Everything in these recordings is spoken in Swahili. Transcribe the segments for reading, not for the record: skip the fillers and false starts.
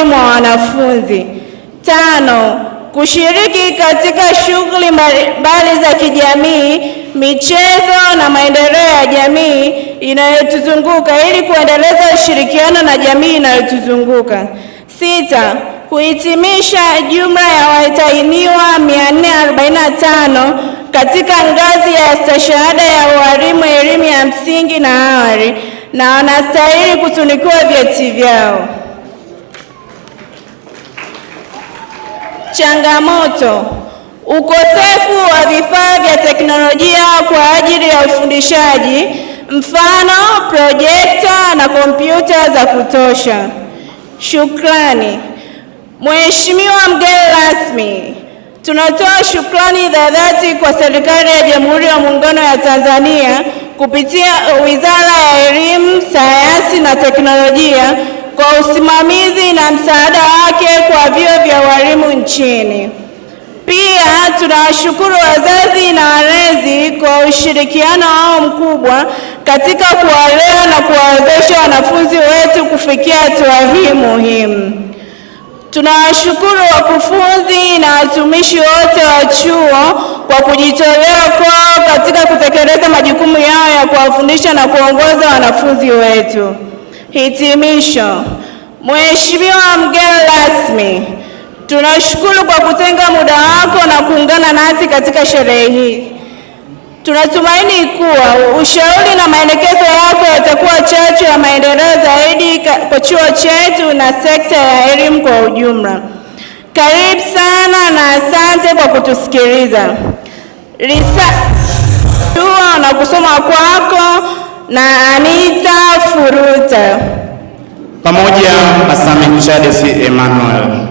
miongoni mwa wanafunzi. 5, kushiriki katika shughuli mbalimbali za kijamii, michezo na maendeleo ya jamii inayotuzunguka ili kuendeleza ushirikiano na jamii inayotuzunguka. 6, kuhitimisha jumla ya watahiniwa 445 katika ngazi ya stashahada ya ualimu elimu ya msingi na awali na wanastahili kutunukiwa vyeti vyao. Changamoto: ukosefu wa vifaa vya teknolojia kwa ajili ya ufundishaji, mfano projekta na kompyuta za kutosha. Shukrani. Mheshimiwa mgeni rasmi, tunatoa shukrani za dhati kwa serikali ya Jamhuri ya Muungano wa Tanzania kupitia Wizara ya Elimu, Sayansi na Teknolojia kwa usimamizi na msaada wake kwa vyuo vya walimu nchini. Pia tunawashukuru wazazi na walezi kwa ushirikiano wao mkubwa katika kuwalea na kuwawezesha wanafunzi wetu kufikia hatua hii muhimu. Tunawashukuru wakufunzi na watumishi wote wa chuo kwa kujitolea kwao katika kutekeleza majukumu yao ya kuwafundisha na kuongoza wanafunzi wetu. Hitimisho. Mheshimiwa mgeni rasmi, tunashukuru kwa kutenga muda wako na kuungana nasi katika sherehe hii. Tunatumaini kuwa ushauri na maelekezo yako yatakuwa chachu ya maendeleo zaidi kwa chuo chetu na sekta ya elimu kwa ujumla. Karibu sana na asante kwa kutusikiliza. Dua na kusoma kwako na Anita Furuta pamoja na Sami Chades Emmanuel.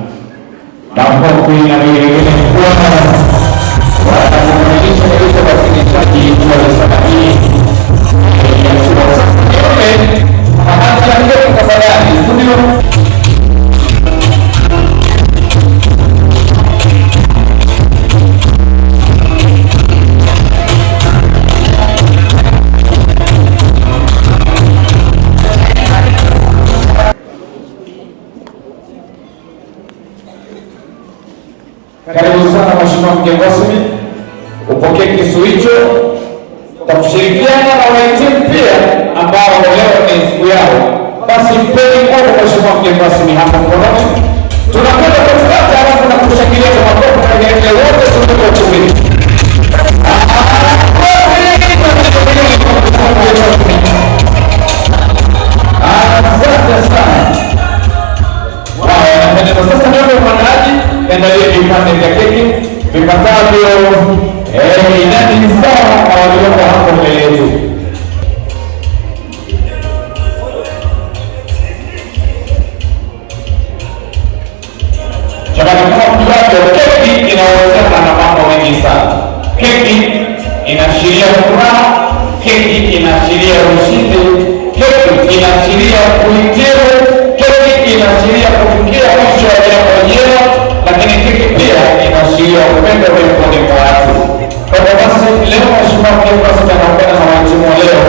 Karibu sana Mheshimiwa mgeni rasmi, upokee kisu hicho kwa kushirikiana na wahitimu pia ambao leo ni siku yao. Basi mpeni kwa Mheshimiwa mgeni rasmi hapa mkononi. Tunakwenda kufuata halafu na kushangilia kwa makofi na kelele wote tuko chini. Asante sana. Sasa ndio mwanaji endelee vipande vya keki vipatavyo idadi sawa na walioko hapo mbele yetu. Jamani, kama mjuavyo, keki inahusiana na mambo mengi sana. Keki inaashiria furaha, keki inaashiria ushindi, keki inaashiria kuhitimu, keki inaashiria kufikia mwisho wa jambo jema, lakini keki pia inaashiria upendo miongoni mwa watu. Kwa hivyo basi leo Mheshimiwa mgeni rasmi anaungana na wahitimu leo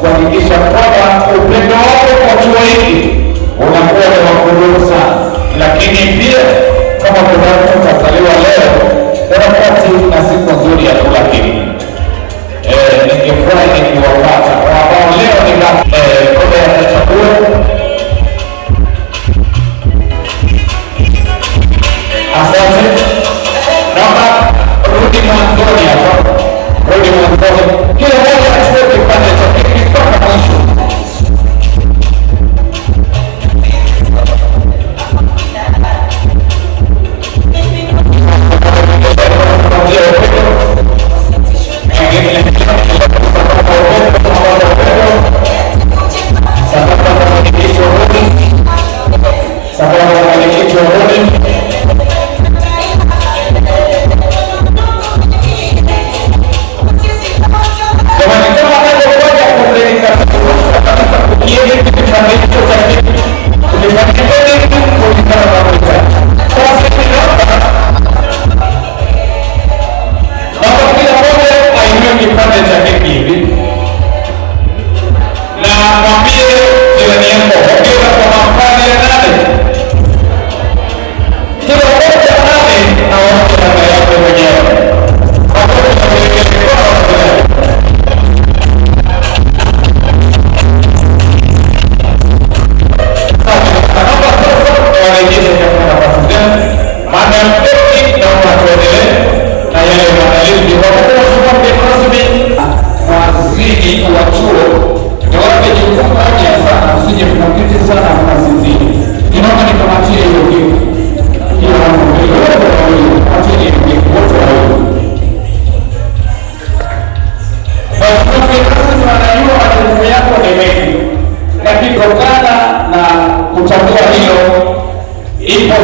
kuhakikisha kwamba upendo wako kwa chuo hiki unakuwa ni wa kudumu sana, lakini pia kama tutazaliwa leo unapati na siku nzuri ya kula keki. Ningefurahi nikiwapata kwa ambao leo ni kombe ya chakula. Asante. Naomba rudi mwanzoni hapa. Rudi mwanzoni. Kila mmoja achukue kipande cha keki mpaka mwisho.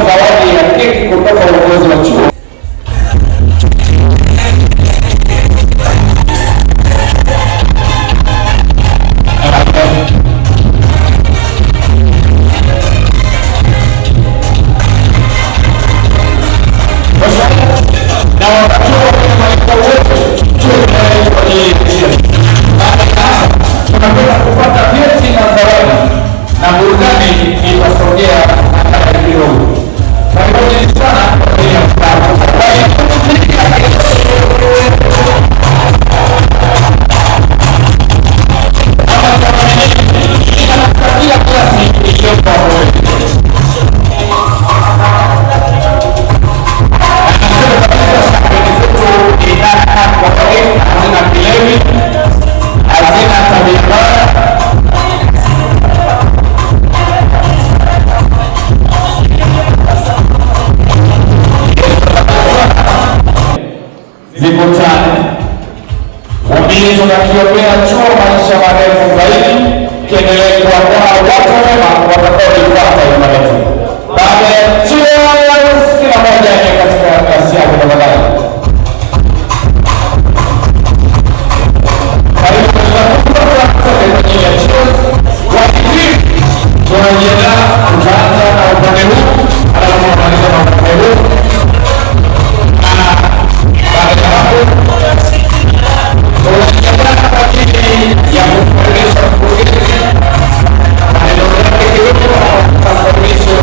zawadi ya keki kutoka uongozi wa chuo. Na wakati tunapenda kupata vyeti na zawadi na burudani itasogea hata kidogo. Karibuni sana kwa ajili ya kila klasi iliyopo hapo. Hazina kilevi, hazina tabia mbaya, zikutane. Waamini tunakiombea chuo maisha marefu zaidi, kiendelee kuandaa watu wema watakaolifuata taifa letu. Baada ya chuo, kila mmoja ni katika kasi yake tafadhali. Tunajiandaa kutaanza na upande huu, alafu tunamaliza na upande huu. Baada ya hapo, tunajiandaa kwa ajili ya kumfundisha mkurugenzi maneno yake kidogo, kutambulisha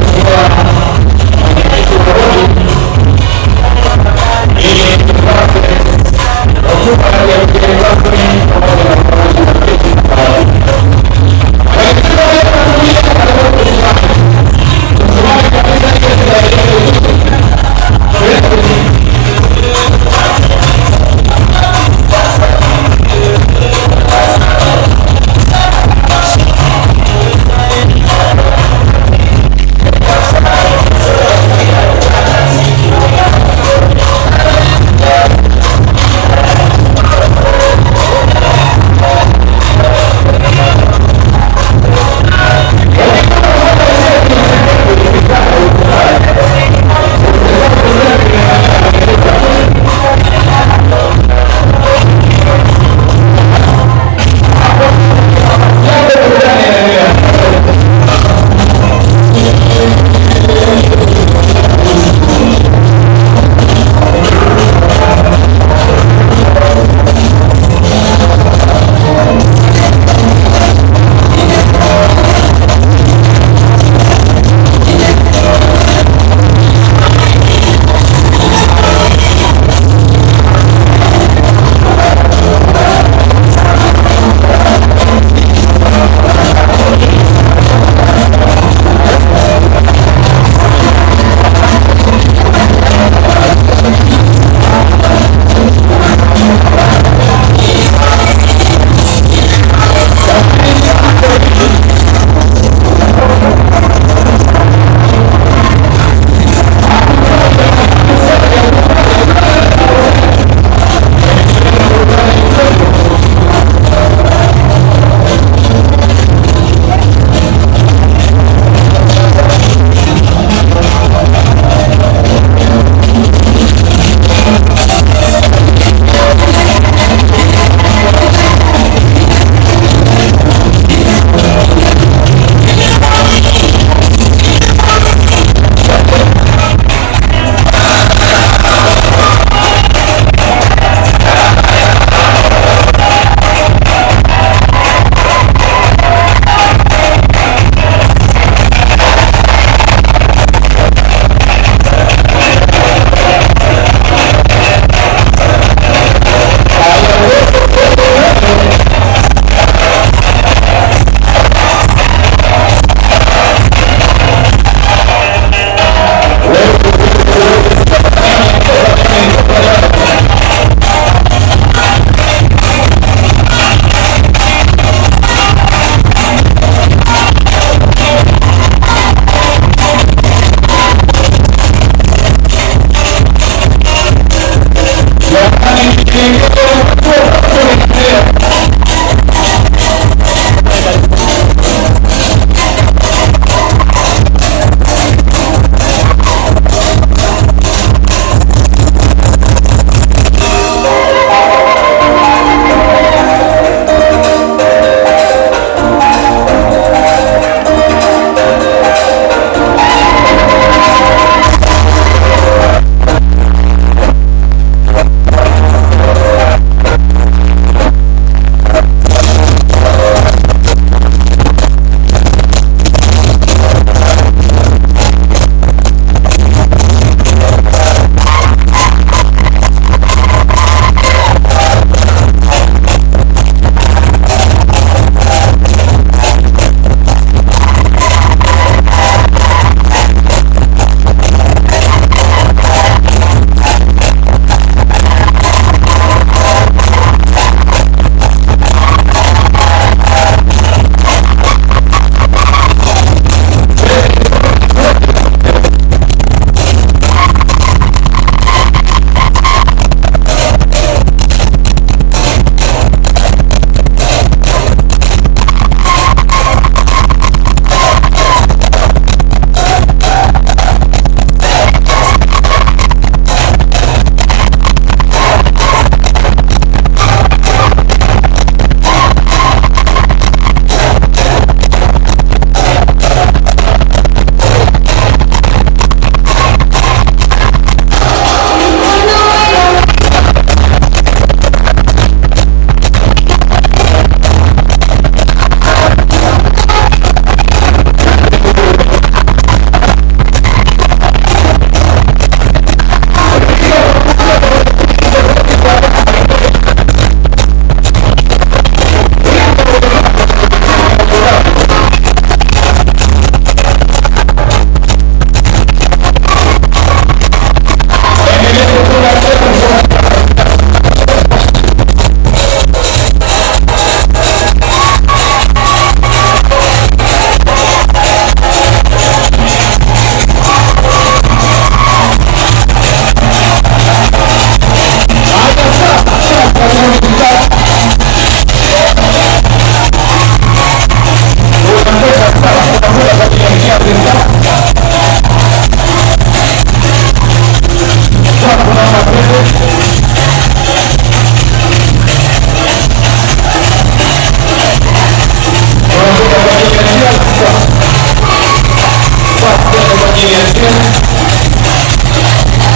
chini ya chini.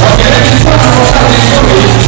Hongereni sana kwa kazi nzuri.